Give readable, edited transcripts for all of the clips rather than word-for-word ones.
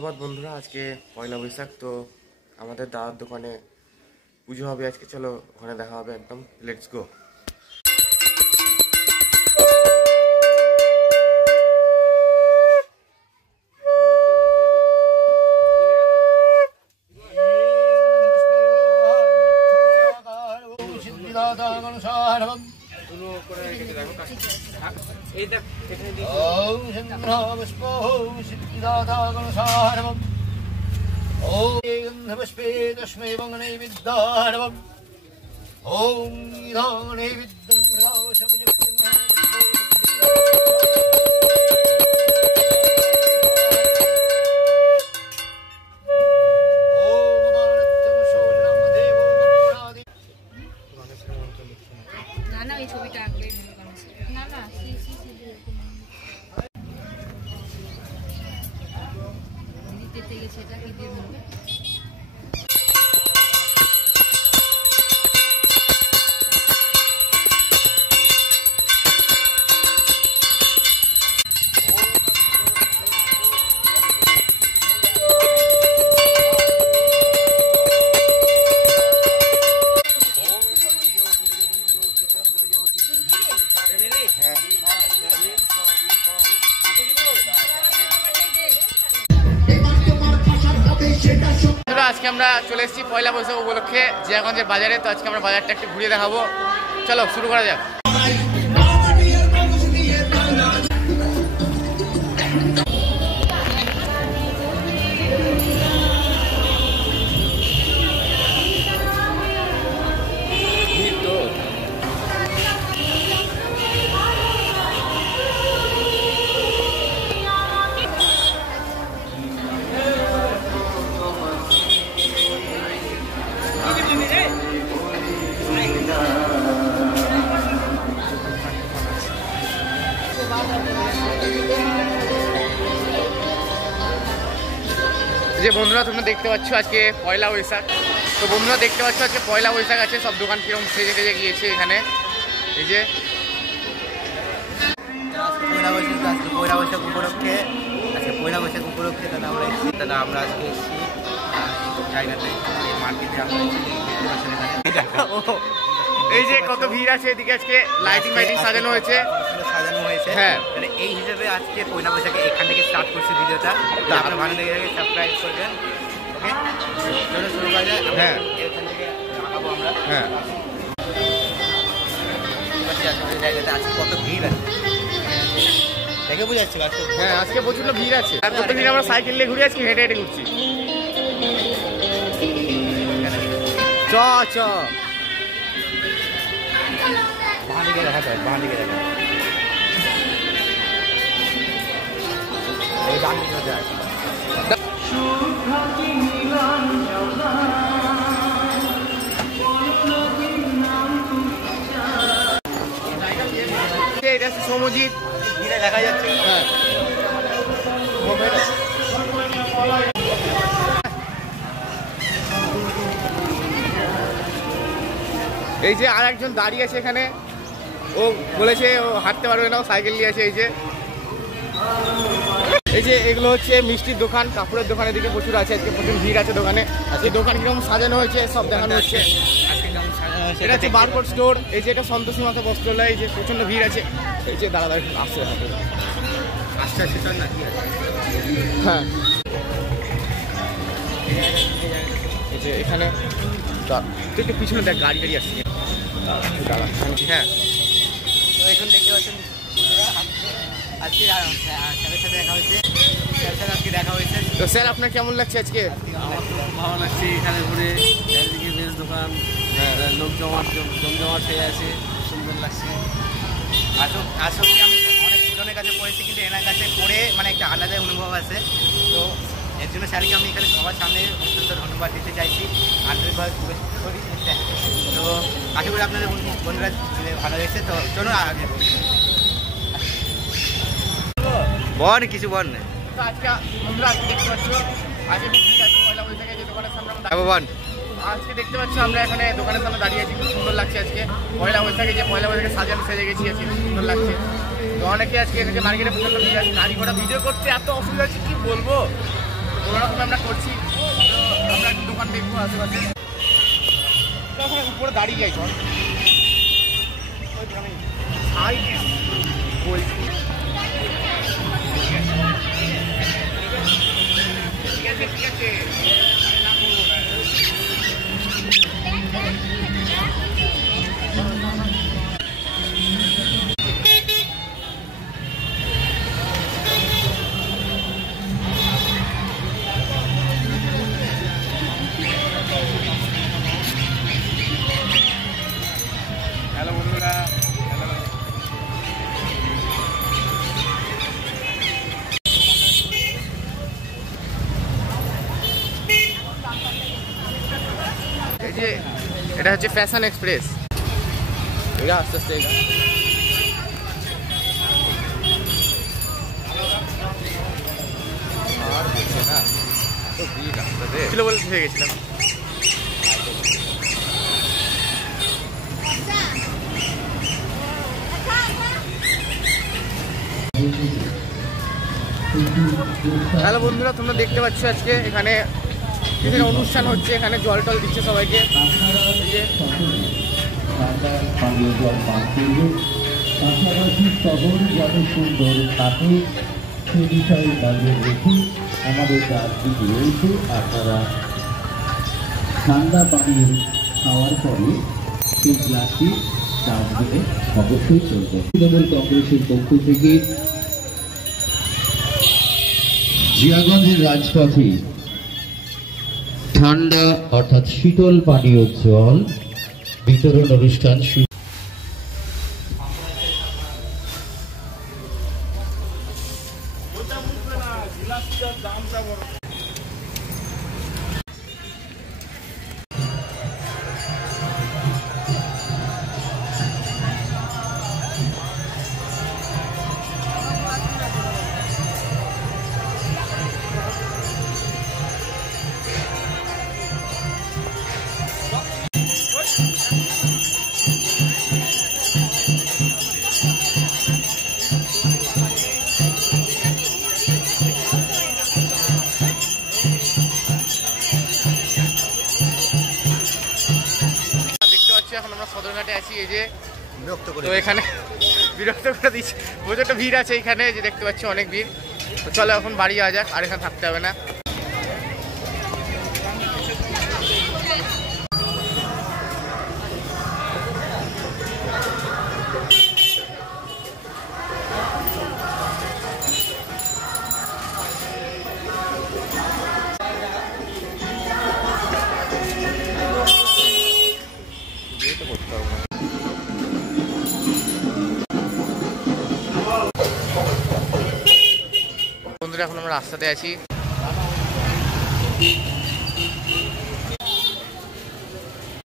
ধন্যবাদ বন্ধুরা। আজকে পয়লা বৈশাখ, তো আমাদের দাদার দোকানে পুজো হবে আজকে। চলো ওখানে দেখা হবে একদম। Let's go. আজকে আমরা চলে এসেছি পয়লা বৈশাখ উপলক্ষে জিয়াগঞ্জের বাজারে। তো আজকে আমরা বাজারটা একটু ঘুরিয়ে দেখাবো। চলো শুরু করা যাক। যে বন্ধুরা তোমরা দেখতে পাচ্ছ আজকে পয়লা বৈশাখ। তো বন্ধুরা দেখতে পাচ্ছ আজকে পয়লা বৈশাখ আছে, সব দোকান কিরকম সেজে সেজে গিয়েছে এখানে। এই যে পয়লা বৈশাখ উপলক্ষে দাদা আমরা আজকে এসেছি জায়গাতে মার্কেটে। আমরা এই যে কত ভিড় আছে এদিকে। আজকে লাইটিং সাজানো হয়েছে। হ্যাঁ, এই হিসেবে আজকে পয়লা বৈশাখে এখান থেকে স্টার্ট করছি ভিডিওটা। তো আপনার ভালো লেগে গেলে সাবস্ক্রাইব করবেন। ওকে, চলো শুরু করা যায়। হ্যাঁ, এখান থেকে দেখাবো আমরা। হ্যাঁ, জায়গাতে আজকে কত ভিড় আছে দেখে বুঝাচ্ছি। হ্যাঁ, আজকে প্রচন্ড ভিড় আছে। আর প্রতিদিন আমরা সাইকেল নিয়ে ঘুরে আজকে হেঁটে হেঁটে ঘুরছি। চ চ বাঁদিকে দেখা যায়, বাঁদিকে দেখা যায়, এই ডান দিকে যায়। এটা হচ্ছে সমজিৎ, দেখা যাচ্ছে। হ্যাঁ, এই যে আর একজন দাঁড়িয়ে আছে এখানে। ও বলেছে ও হাঁটতে পারবে না, ও সাইকেল নিয়ে আছে। এই যে এগুলো হচ্ছে মিষ্টির দোকান, কাপড়ের দোকানের দিকে প্রচুর আছে। আজকে প্রচুর ভিড় আছে দোকানে। আজকে দোকান কিরকম সাজানো হয়েছে সব দেখানো হচ্ছে। এটা হচ্ছে বারকোড স্টোর। এই যে এটা সন্তোষী মাতা বস্ত্রালয়। এই যে প্রচন্ড ভিড় আছে। এই যে দাঁড়া আসছে আস্তে আস্তে চল না। হ্যাঁ, এই যে এখানে তুই একটু পিছনে দেখ, গাড়ি গাড়ি আসছে। হ্যাঁ, তো এখন দেখতে পাচ্ছেন আজকে স্যারের সাথে দেখা হয়েছে। আজকে দেখা হয়েছে। তো স্যার আপনার কেমন লাগছে আজকে? আমার তো খুব ভালো লাগছে এখানে ঘুরে। চারিদিকে বেশ দোকান, লোক জমজমাট হয়ে আছে, সুন্দর লাগছে। আসলে আমি অনেক জনের কাছে পড়েছি, কিন্তু এনার কাছে পড়ে মানে একটা আলাদা অনুভব আছে। তো এর জন্য স্যারকে আমি এখানে সবার সামনে অত্যন্ত ধন্যবাদ দিতে চাইছি, আন্তরিকভাবে শুভেচ্ছা করি। তো আশা করি আপনাদের বন্ধুরা ভালো লেগেছে। তো চলুন আগে বল কিছু বল না। তো আজকে বন্ধুরা আজকে দেখতে পাচ্ছ আজকে পয়লা বৈশাখে যে দোকানের সামনে আজকে দেখতে পাচ্ছ আমরা এখানে দোকানের সামনে দাঁড়িয়ে আছি। খুব সুন্দর লাগছে আজকে পয়লা বৈশাখে, যে পয়লা বৈশাখে সাজানো সেজে গেছি আজকে, খুব সুন্দর লাগছে। তো অনেকে আজকে এখানে মার্কেটে প্রচন্ড ভিড় আছে, গাড়ি ঘোড়া ভিডিও করতে এত অসুবিধা হচ্ছে কি বলবো। প্রথমে আমরা করছি, তো আমরা একটু দোকান দেখবো আশেপাশে। উপরে দাঁড়িয়ে যাই ঘর বলছি। ঠিক আছে ঠিক আছে, হ্যালো বন্ধুরা, এই যে এটা হচ্ছে ফ্যাশন এক্সপ্রেস, এটা আস্তে আস্তে এটা আর হচ্ছে না তো ভিড় রাস্তাতে ছিল বলে হয়ে গেছিলাম। হ্যালো বন্ধুরা, তোমরা দেখতে পাচ্ছ আজকে এখানে বিভিন্ন অনুষ্ঠান হচ্ছে, এখানে জল টল দিচ্ছে সবাইকে। পাশাপাশি শহর যত সুন্দর থাকে সে বিষয়ে নজর রেখে আমাদের ডাস্টবিন রয়েছে। আপনারা ঠান্ডা পানীয় খাওয়ার পরে সেই গ্লাসটি ডাস্টবিনে অবশ্যই চলবে। তৃণমূল কংগ্রেসের পক্ষ থেকে জিয়াগঞ্জের রাজপথে ঠান্ডা অর্থাৎ শীতল পানীয় জল বিতরণ অনুষ্ঠান শুরু। এখন আমরা সদরঘাটে আছি, এই যে তো এখানে বিরক্ত করে দিচ্ছে, প্রচুর ভিড় আছে এখানে, যে দেখতে পাচ্ছি অনেক ভিড়। তো চলো এখন বাড়ি যাওয়া যাক, আর এখানে থাকতে হবে না। বন্ধুরা এখন আমরা রাস্তাতে আছি,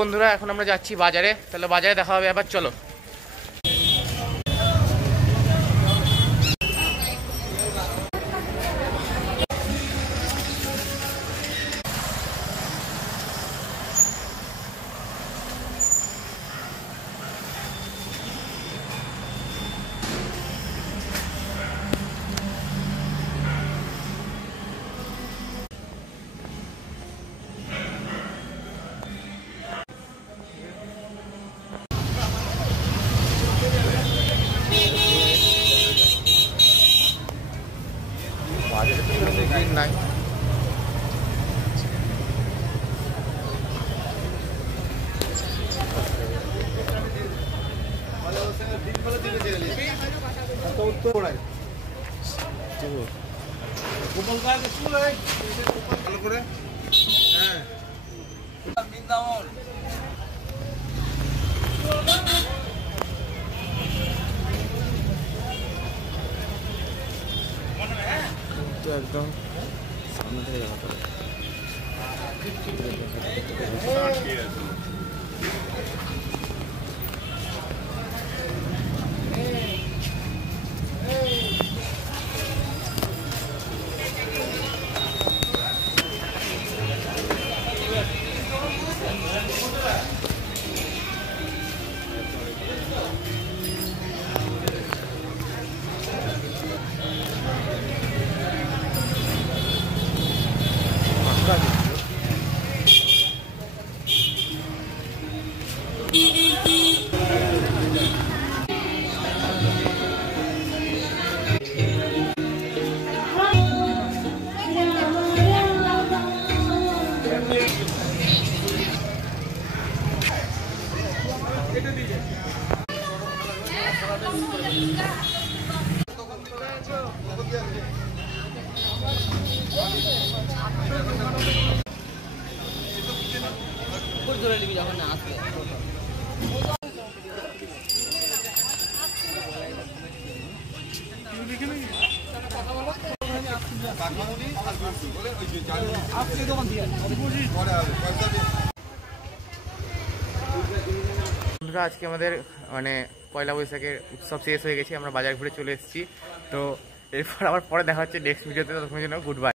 বন্ধুরা এখন আমরা যাচ্ছি বাজারে, তাহলে বাজারে দেখা হবে আবার, চলো। বাজারে তো সেরকম ভিড় নাই, ভালো করে হ্যাঁ একদম সামনে থেকে দেখাতে হবে। ধরে নিবি যখন না আসবে। বন্ধুরা, আজকে আমাদের মানে পয়লা বৈশাখের উৎসব শেষ হয়ে গেছে, আমরা বাজার ঘুরে চলে এসেছি। তো এরপর আবার পরে দেখা হচ্ছে নেক্সট ভিডিওতে। ততক্ষণের জন্য গুড বাই।